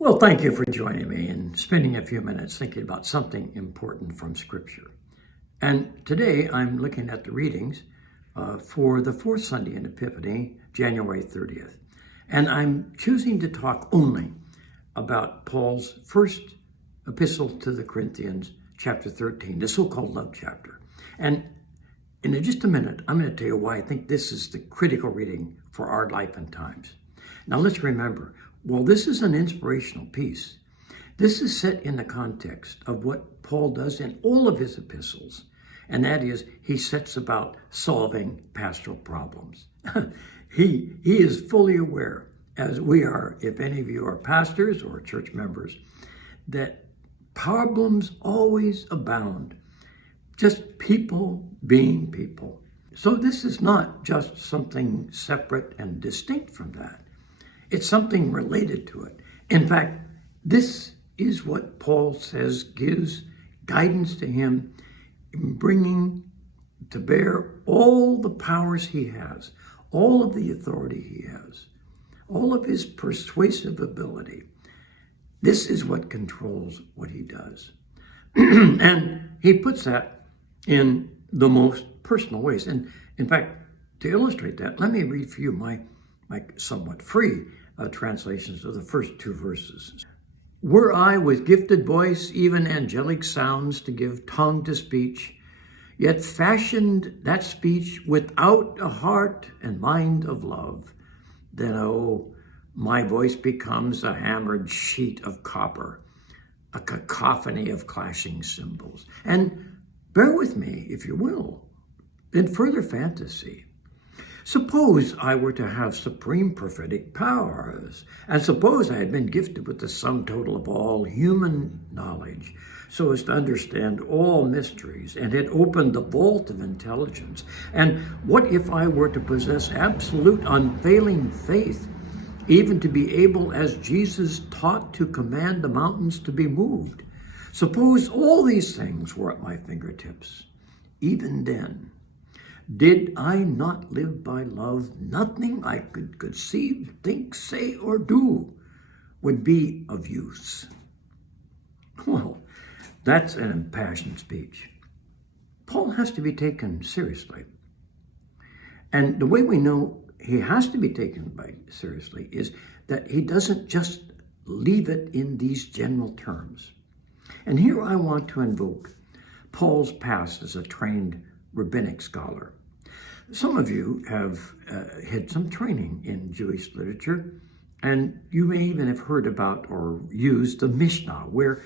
Well, thank you for joining me and spending a few minutes thinking about something important from Scripture. And today I'm looking at the readings for the fourth Sunday in Epiphany, January 30th. And I'm choosing to talk only about Paul's first epistle to the Corinthians, chapter 13, the so-called love chapter. And in just a minute, I'm going to tell you why I think this is the critical reading for our life and times. Now let's remember, while this is an inspirational piece, this is set in the context of what Paul does in all of his epistles, and that is he sets about solving pastoral problems. He is fully aware, as we are, if any of you are pastors or church members, that problems always abound. Just people being people. So this is not just something separate and distinct from that. It's something related to it. In fact, this is what Paul says gives guidance to him in bringing to bear all the powers he has, all of the authority he has, all of his persuasive ability. This is what controls what he does. And he puts that in the most personal ways. And in fact, to illustrate that, let me read for you my somewhat free translations of the first two verses. Were I with gifted voice, even angelic sounds to give tongue to speech, yet fashioned that speech without a heart and mind of love, then, oh, my voice becomes a hammered sheet of copper, a cacophony of clashing cymbals. And bear with me, if you will, in further fantasy. Suppose I were to have supreme prophetic powers, and suppose I had been gifted with the sum total of all human knowledge, so as to understand all mysteries, and had opened the vault of intelligence. And what if I were to possess absolute unfailing faith, even to be able, as Jesus taught, to command the mountains to be moved? Suppose all these things were at my fingertips. Even then, did I not live by love, nothing I could conceive, think, say, or do would be of use. Well, that's an impassioned speech. Paul has to be taken seriously. And the way we know he has to be taken seriously is that he doesn't just leave it in these general terms. And here I want to invoke Paul's past as a trained rabbinic scholar. Some of you have had some training in Jewish literature, and you may even have heard about or used the Mishnah, where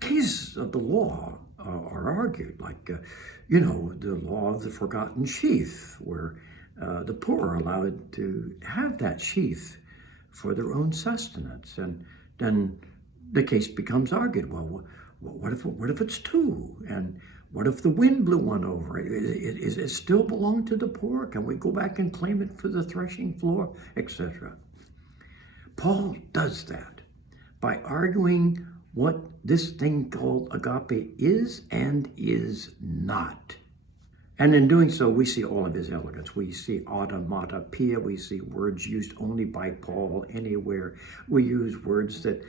cases of the law are argued, like, the law of the forgotten sheaf, where the poor are allowed to have that sheaf for their own sustenance. And then the case becomes argued. Well, what if it's two? And what if the wind blew one over? Is it still belong to the poor? Can we go back and claim it for the threshing floor, etc.? Paul does that by arguing what this thing called agape is and is not. And in doing so, we see all of his elegance. We see automatopoeia. We see words used only by Paul anywhere. We use words that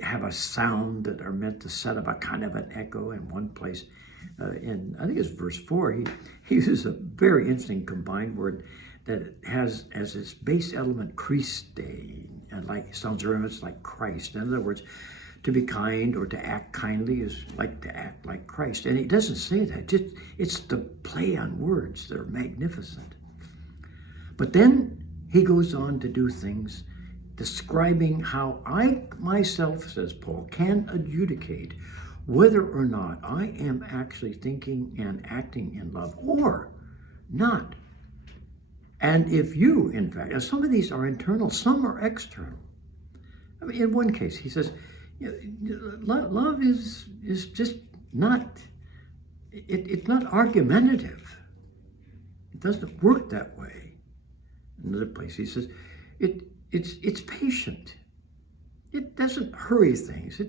have a sound that are meant to set up a kind of an echo in one place. In, I think it's verse 4, he uses a very interesting combined word that has as its base element Christe, and sounds very much like Christ. In other words, to be kind or to act kindly is like to act like Christ. And he doesn't say that. It's the play on words that are magnificent. But then he goes on to do things describing how I myself, says Paul, can adjudicate whether or not I am actually thinking and acting in love or not. And if you, in fact, and some of these are internal, some are external. I mean, in one case, he says, love is just not, it's not argumentative. It doesn't work that way. Another place, he says, it's patient. It doesn't hurry things.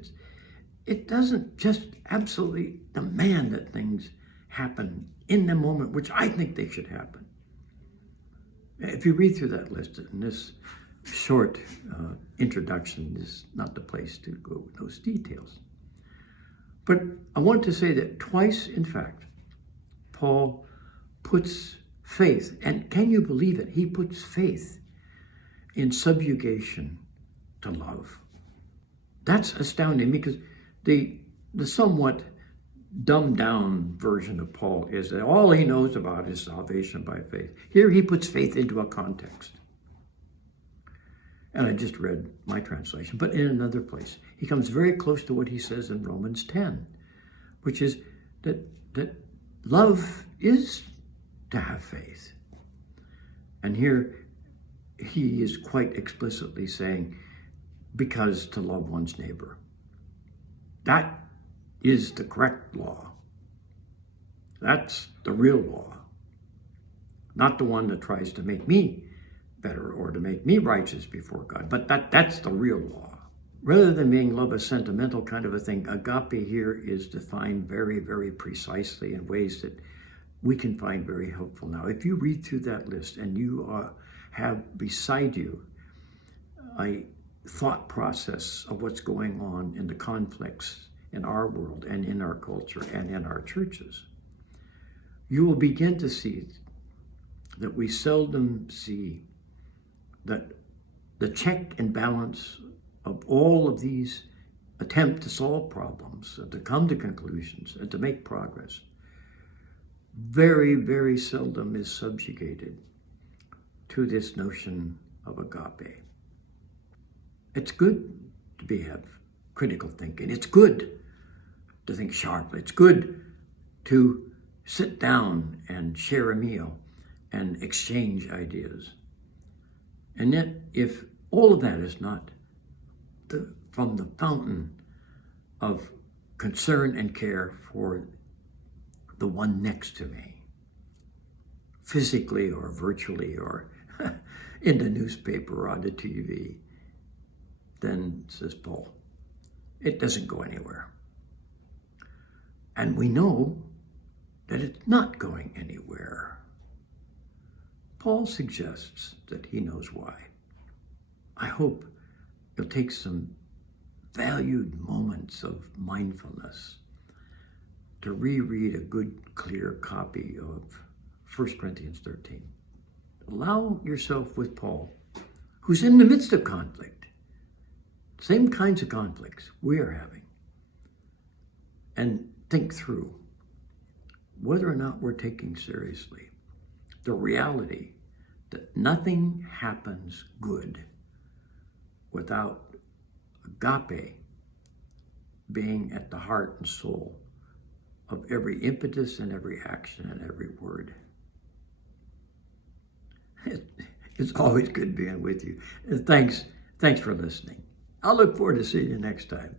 It doesn't just absolutely demand that things happen in the moment, which I think they should happen. If you read through that list in this short introduction is not the place to go with those details. But I want to say that twice, in fact, Paul puts faith, and can you believe it? He puts faith in subjugation to love. That's astounding, because the somewhat dumbed down version of Paul is that all he knows about is salvation by faith. Here he puts faith into a context. And I just read my translation, but in another place. He comes very close to what he says in Romans 10, which is that love is to have faith. And here he is quite explicitly saying, because to love one's neighbor. That is the correct law. That's the real law. Not the one that tries to make me better or to make me righteous before God, but that's the real law. Rather than being love a sentimental kind of a thing, agape here is defined very, very precisely in ways that we can find very helpful. Now, if you read through that list and you have beside you a thought process of what's going on in the conflicts in our world and in our culture and in our churches, you will begin to see that we seldom see that the check and balance of all of these attempts to solve problems and to come to conclusions and to make progress very, very seldom is subjugated to this notion of agape. It's good to have critical thinking. It's good to think sharply. It's good to sit down and share a meal and exchange ideas. And yet, if all of that is not from the fountain of concern and care for the one next to me, physically or virtually or in the newspaper or on the TV, then, says Paul, it doesn't go anywhere. And we know that it's not going anywhere. Paul suggests that he knows why. I hope you'll take some valued moments of mindfulness to reread a good, clear copy of 1 Corinthians 13. Allow yourself with Paul, who's in the midst of conflict, same kinds of conflicts we are having, and think through whether or not we're taking seriously the reality that nothing happens good without agape being at the heart and soul of every impetus and every action and every word. It's always good being with you. Thanks for listening. I'll look forward to seeing you next time.